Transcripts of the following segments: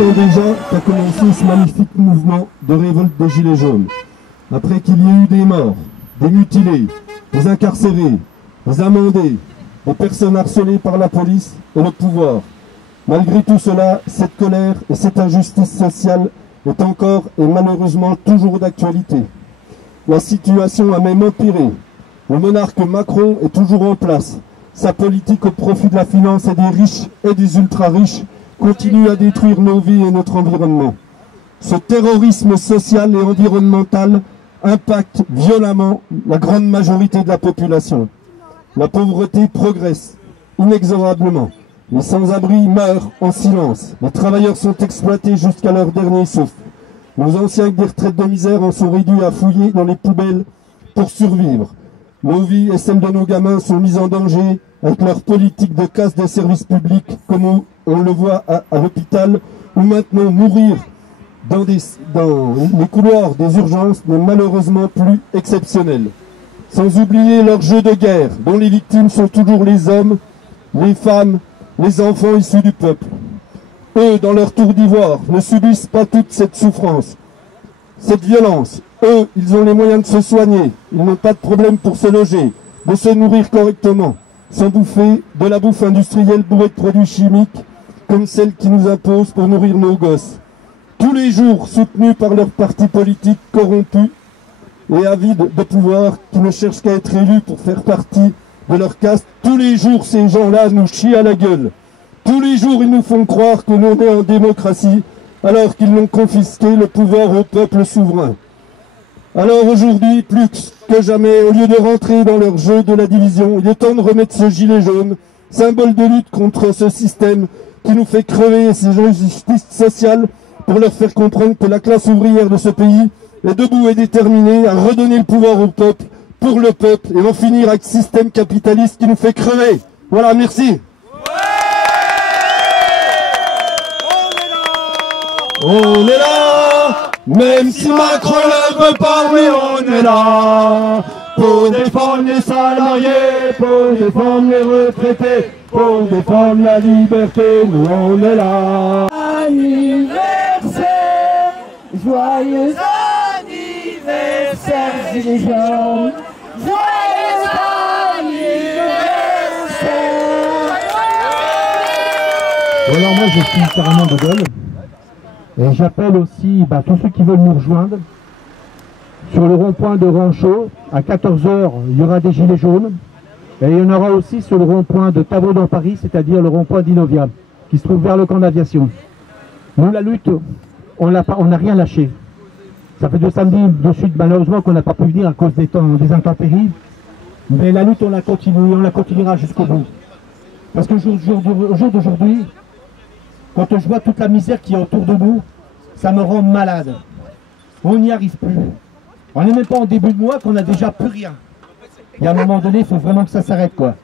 ans déjà qu'a commencé ce magnifique mouvement de révolte des Gilets jaunes. Après qu'il y ait eu des morts, des mutilés, des incarcérés, des amendés, des personnes harcelées par la police et le pouvoir. Malgré tout cela, cette colère et cette injustice sociale est encore et malheureusement toujours d'actualité. La situation a même empiré. Le monarque Macron est toujours en place. Sa politique au profit de la finance et des riches et des ultra-riches continue à détruire nos vies et notre environnement. Ce terrorisme social et environnemental impacte violemment la grande majorité de la population. La pauvreté progresse inexorablement. Les sans-abri meurent en silence. Les travailleurs sont exploités jusqu'à leur dernier souffle. Nos anciens avec des retraites de misère en sont réduits à fouiller dans les poubelles pour survivre. Nos vies et celles de nos gamins sont mises en danger avec leur politique de casse des services publics, comme on le voit à l'hôpital, où maintenant mourir dans les couloirs des urgences n'est malheureusement plus exceptionnel. Sans oublier leurs jeux de guerre, dont les victimes sont toujours les hommes, les femmes, les enfants issus du peuple. Eux, dans leur tour d'ivoire, ne subissent pas toute cette souffrance, cette violence. Eux, ils ont les moyens de se soigner, ils n'ont pas de problème pour se loger, de se nourrir correctement, sans bouffer de la bouffe industrielle bourrée de produits chimiques, comme celle qui nous impose pour nourrir nos gosses. Tous les jours soutenus par leurs partis politiques corrompus et avides de pouvoir, qui ne cherchent qu'à être élus pour faire partie de leur caste. Tous les jours, ces gens-là nous chient à la gueule. Tous les jours, ils nous font croire que l'on est en démocratie, alors qu'ils n'ont confisqué le pouvoir au peuple souverain. Alors aujourd'hui, plus que jamais, au lieu de rentrer dans leur jeu de la division, il est temps de remettre ce gilet jaune, symbole de lutte contre ce système qui nous fait crever ces injustices sociales, pour leur faire comprendre que la classe ouvrière de ce pays est debout et déterminée à redonner le pouvoir au peuple, pour le peuple, et en finir avec ce système capitaliste qui nous fait crever. Voilà, merci. On est là, même si Macron ne veut pas, mais on est là, pour défendre les salariés, pour défendre les retraités, pour défendre la liberté, nous on est là. Anniversaire, joyeux anniversaire, Gilets jaunes, joyeux anniversaire. Alors moi je suis carrément de Gaulle. Et j'appelle aussi tous ceux qui veulent nous rejoindre. Sur le rond-point de Rancho, à 14 h, il y aura des gilets jaunes. Et il y en aura aussi sur le rond-point de Tavaux dans Paris, c'est-à-dire le rond-point d'Inovia, qui se trouve vers le camp d'aviation. Nous, la lutte, on n'a rien lâché. Ça fait 2 samedis de suite, malheureusement, qu'on n'a pas pu venir à cause des intempéries. Mais la lutte, on la continue, on la continuera jusqu'au bout. Parce qu'au jour d'aujourd'hui, quand je vois toute la misère qui est autour de nous, ça me rend malade. On n'y arrive plus. On n'est même pas en début de mois qu'on n'a déjà plus rien. Il y a un moment donné, il faut vraiment que ça s'arrête, quoi.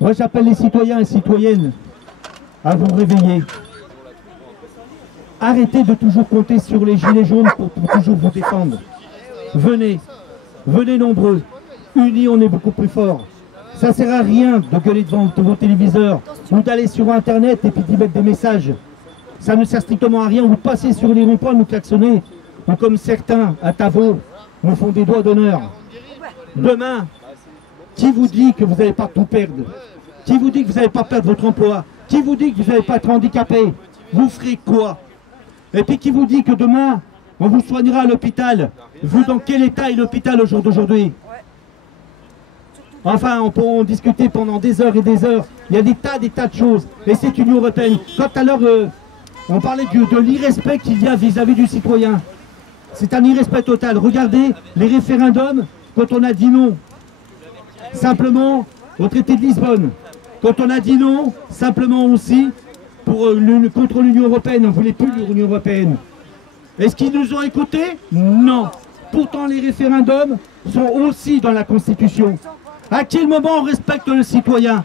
Moi, j'appelle les citoyens et citoyennes à vous réveiller. Arrêtez de toujours compter sur les gilets jaunes pour toujours vous défendre. Venez, venez nombreux. Unis, on est beaucoup plus forts. Ça ne sert à rien de gueuler devant vos téléviseurs ou d'aller sur Internet et puis d'y mettre des messages. Ça ne sert strictement à rien. Vous passez sur les ronds-points, nous klaxonner, ou comme certains à Tavaux nous font des doigts d'honneur. Demain, qui vous dit que vous n'allez pas tout perdre? Qui vous dit que vous n'allez pas perdre votre emploi? Qui vous dit que vous n'allez pas être handicapé? Vous ferez quoi? Et puis qui vous dit que demain, on vous soignera à l'hôpital? Vu dans quel état est l'hôpital au jour d'aujourd'hui? Enfin, on peut en discuter pendant des heures et des heures. Il y a des tas de choses. Et c'est une Union européenne. Quand à l'heure, on parlait de l'irrespect qu'il y a vis-à-vis du citoyen. C'est un irrespect total. Regardez les référendums, quand on a dit non, simplement au traité de Lisbonne. Quand on a dit non, simplement aussi contre l'Union européenne. On ne voulait plus l'Union européenne. Est-ce qu'ils nous ont écoutés? Non. Pourtant, les référendums sont aussi dans la Constitution. À quel moment on respecte le citoyen?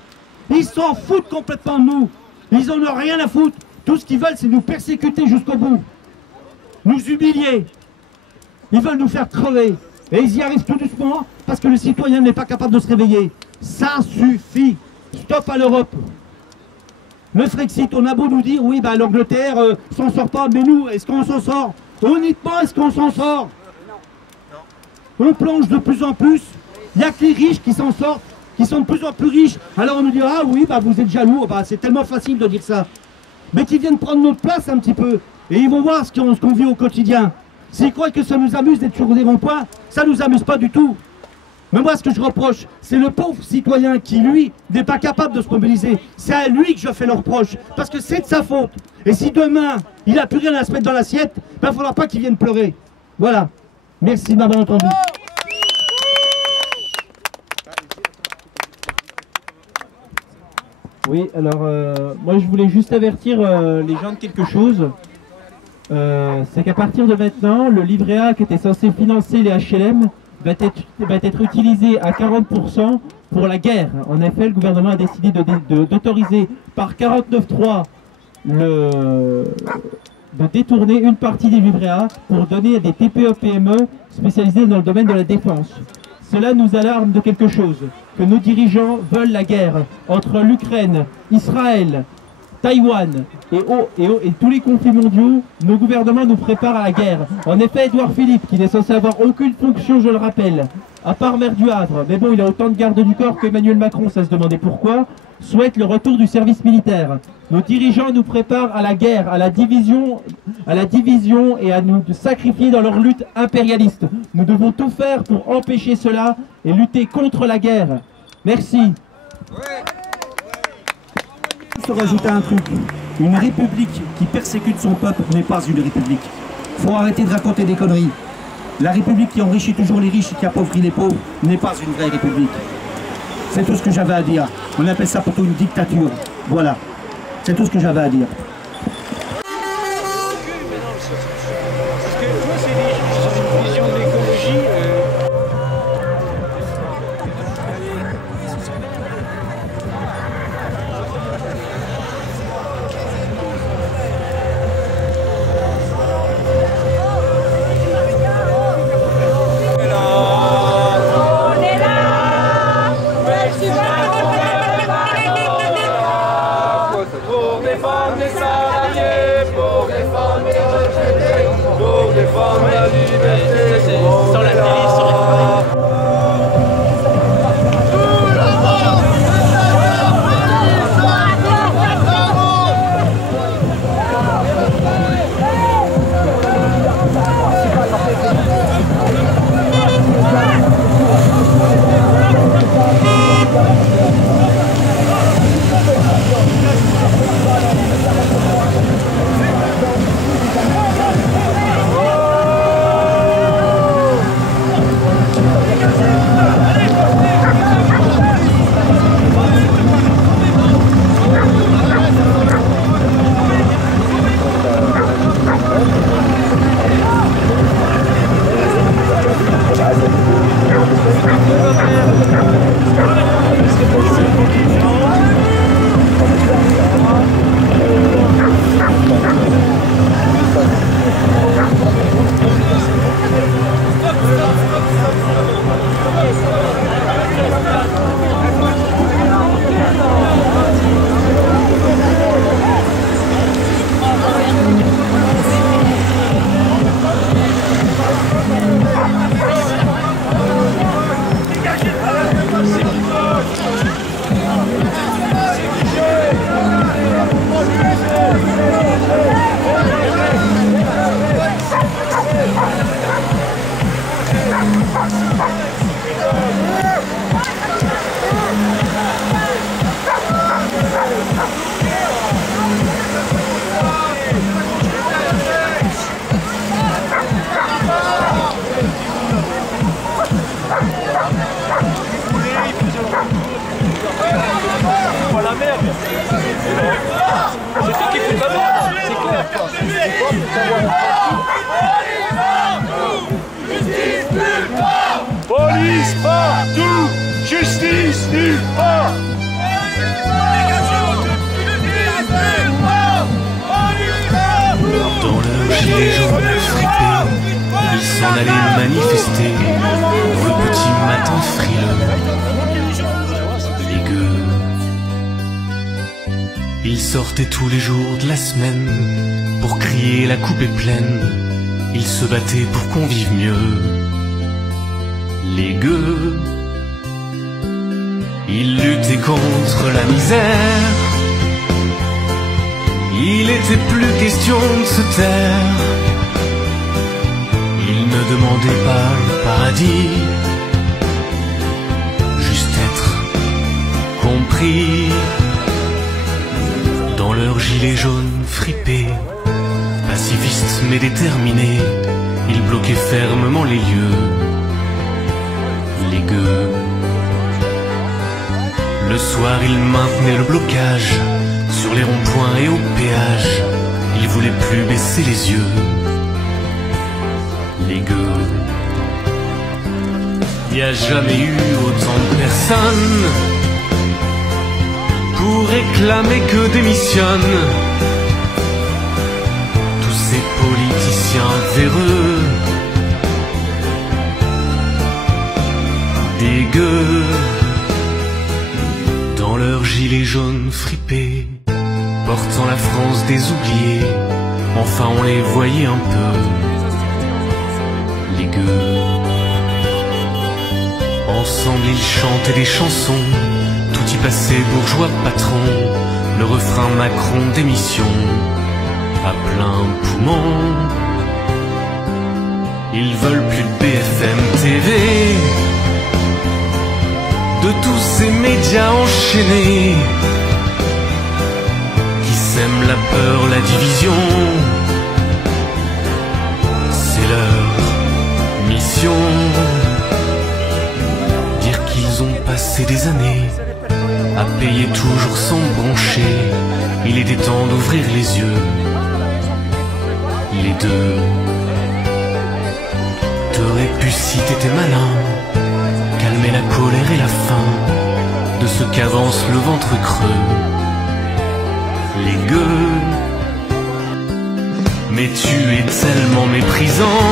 Ils s'en foutent complètement de nous. Ils en ont rien à foutre. Tout ce qu'ils veulent, c'est nous persécuter jusqu'au bout. Nous humilier. Ils veulent nous faire crever. Et ils y arrivent tout doucement parce que le citoyen n'est pas capable de se réveiller. Ça suffit. Stop à l'Europe. Le Frexit, on a beau nous dire, oui, bah, l'Angleterre s'en sort pas, mais nous, est-ce qu'on s'en sort? Honnêtement, est-ce qu'on s'en sort? On plonge de plus en plus. Il n'y a que les riches qui s'en sortent, qui sont de plus en plus riches. Alors on nous dira, ah oui, bah, vous êtes jaloux. Bah, c'est tellement facile de dire ça. Mais qui viennent prendre notre place un petit peu. Et ils vont voir ce qu'on vit au quotidien. S'ils croient que ça nous amuse d'être sur des ronds-points, ça ne nous amuse pas du tout. Mais moi, ce que je reproche, c'est le pauvre citoyen qui, lui, n'est pas capable de se mobiliser. C'est à lui que je fais le reproche, parce que c'est de sa faute. Et si demain, il n'a plus rien à se mettre dans l'assiette, il ne faudra pas qu'il vienne pleurer. Voilà. Merci de m'avoir entendu. Oui, alors, moi, je voulais juste avertir les gens de quelque chose. C'est qu'à partir de maintenant, le livret A qui était censé financer les HLM va être utilisé à 40% pour la guerre. En effet, le gouvernement a décidé d'autoriser par 49.3 de détourner une partie des livrets A pour donner à des TPE-PME spécialisés dans le domaine de la défense. Cela nous alarme de quelque chose, que nos dirigeants veulent la guerre entre l'Ukraine, Israël, Taïwan et tous les conflits mondiaux. Nos gouvernements nous préparent à la guerre. En effet, Édouard Philippe, qui n'est censé avoir aucune fonction, je le rappelle, à part maire du Havre, mais bon, il a autant de gardes du corps qu'Emmanuel Macron, ça se demandait pourquoi, souhaite le retour du service militaire. Nos dirigeants nous préparent à la guerre, à la division et à nous sacrifier dans leur lutte impérialiste. Nous devons tout faire pour empêcher cela et lutter contre la guerre. Merci. Je vais rajouter un truc. Une république qui persécute son peuple n'est pas une république. Faut arrêter de raconter des conneries. La république qui enrichit toujours les riches et qui appauvrit les pauvres n'est pas une vraie république. C'est tout ce que j'avais à dire. On appelle ça plutôt une dictature. Voilà. C'est tout ce que j'avais à dire. Parce que moi, c'est une vision de l'écologie. Police partout, justice nulle part. Dans le gilet jaune fripé, il s'en allait manifester dans le petit matin frileux et gueux. Il Ils sortaient tous les jours de la semaine pour crier la coupe est pleine. Ils se battaient pour qu'on vive mieux. Les gueux, ils luttaient contre la misère. Il était plus question de se taire. Ils ne demandaient pas le paradis, juste être compris. Dans leur gilet jaune fripé, pacifistes mais déterminés, ils bloquaient fermement les lieux. Les gueux, le soir ils maintenaient le blocage sur les ronds-points et au péage. Ils voulaient plus baisser les yeux. Les gueux, y a jamais eu autant de personnes pour réclamer que démissionnent tous ces politiciens véreux. Des gueux, dans leur gilet jaune fripé, portant la France des oubliés, enfin on les voyait un peu. Les gueux, ensemble ils chantaient des chansons, tout y passait bourgeois patron, le refrain Macron démission, à plein poumon. Ils veulent plus de BFM TV, de tous ces médias enchaînés qui sèment la peur, la division. C'est leur mission. Dire qu'ils ont passé des années à payer toujours sans broncher. Il était temps d'ouvrir les yeux. Les deux, t'aurais pu si t'étais malin calmer la colère et la faim de ceux qu'avance le ventre creux. Les gueux, mais tu es tellement méprisant,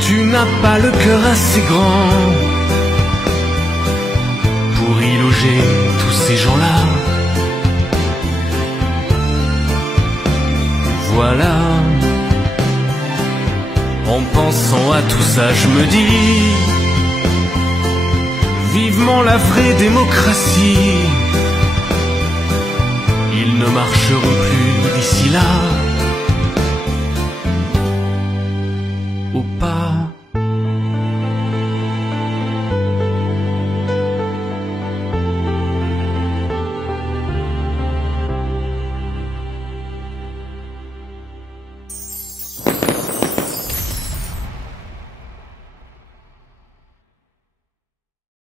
tu n'as pas le cœur assez grand pour y loger tous ces gens-là. Voilà, en pensant à tout ça, je me dis vivement la vraie démocratie. Ils ne marcheront plus d'ici là.